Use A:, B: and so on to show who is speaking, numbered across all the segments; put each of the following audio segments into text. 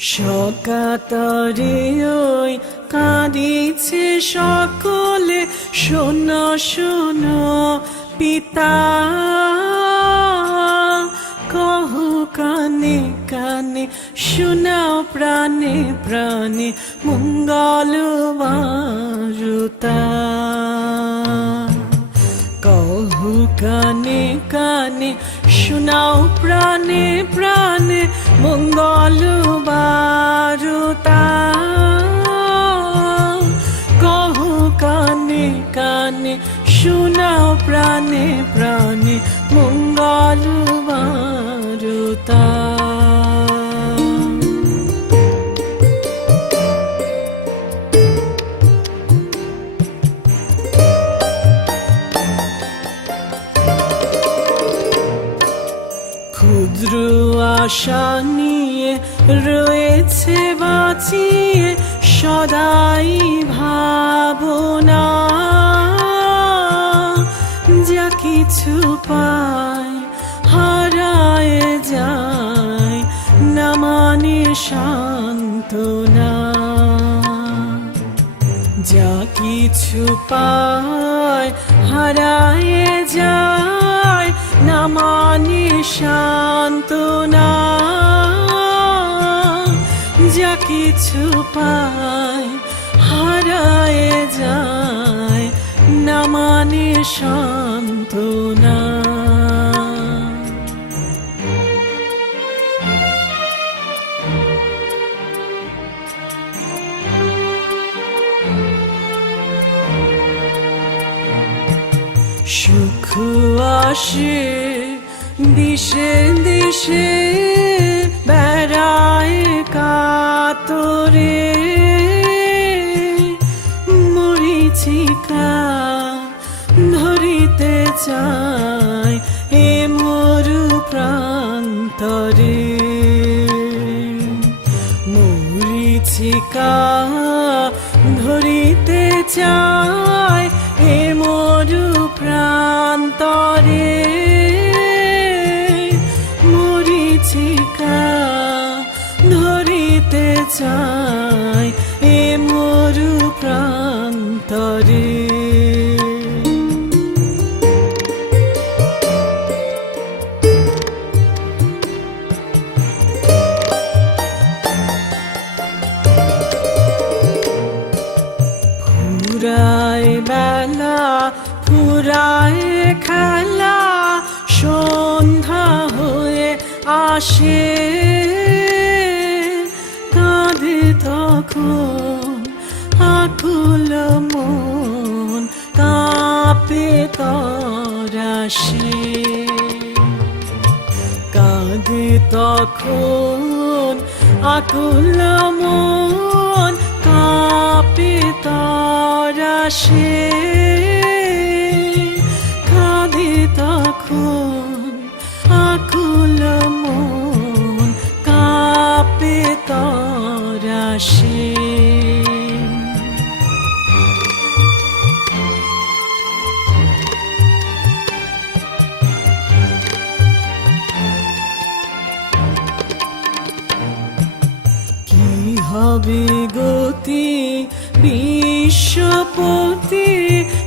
A: সকাতরে ওই কাঁদিছে সকলে, শোনো শোনো, পিতা। কহ কানে কানে, শোনাও প্রাণে প্রাণে মঙ্গল বারুতা কহু কানে কানে শোনাও প্রাণে প্রাণে মঙ্গল বারুতা ক্ষুদ্র আশা নিয়ে রয়েছে বাঁচিয়ে সদাই ভাবনা। যা কিছু পায় হারায় যায়, না মানে সান্ত্বনা। যা কিছু পায় হারায় যায়, না মানে সান্ত্বনা। যা কিছু পায় হারায় যায়, না মানে সান্ত্বনা। সুখ আসে, দিশে দিশে বেড়ায় কাতরে। মরিচিকা ধরিতে চায় এ মরু প্রান্তরে। মরিচিকা ধরিতে চায় চায় এ মরু প্রান্তরে। ফুরায় বেলা ফুরায় খেলা সন্ধ্যা হয়ে আসে। তখন আকুল মন কাঁপে তারাশে কাঁদে তখন আকুল মন কাঁপে তরাসে হবে গতি, বিশ্বপতি,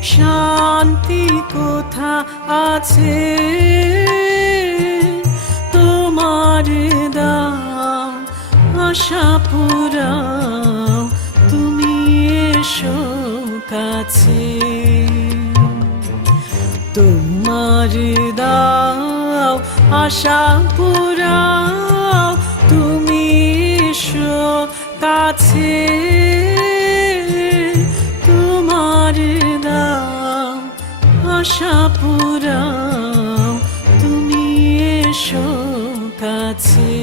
A: শান্তি কোথা আছে? তোমার দাও আশা পুরাও তুমি এসো কাছে। তোমার দাও আশা পুরাও কাছে তোমার দাও আশা পুরাও তুমি এসো কাছে।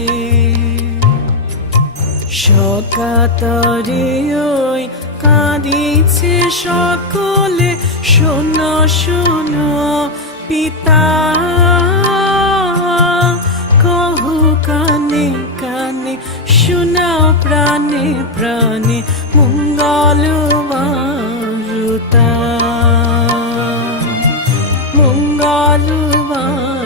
A: সকাতরে ওই কাঁদিছে সকলে, শোনো শোনো, পিতা। ప్రాణి ముంగాలు వారుతా ముంగాలు వారు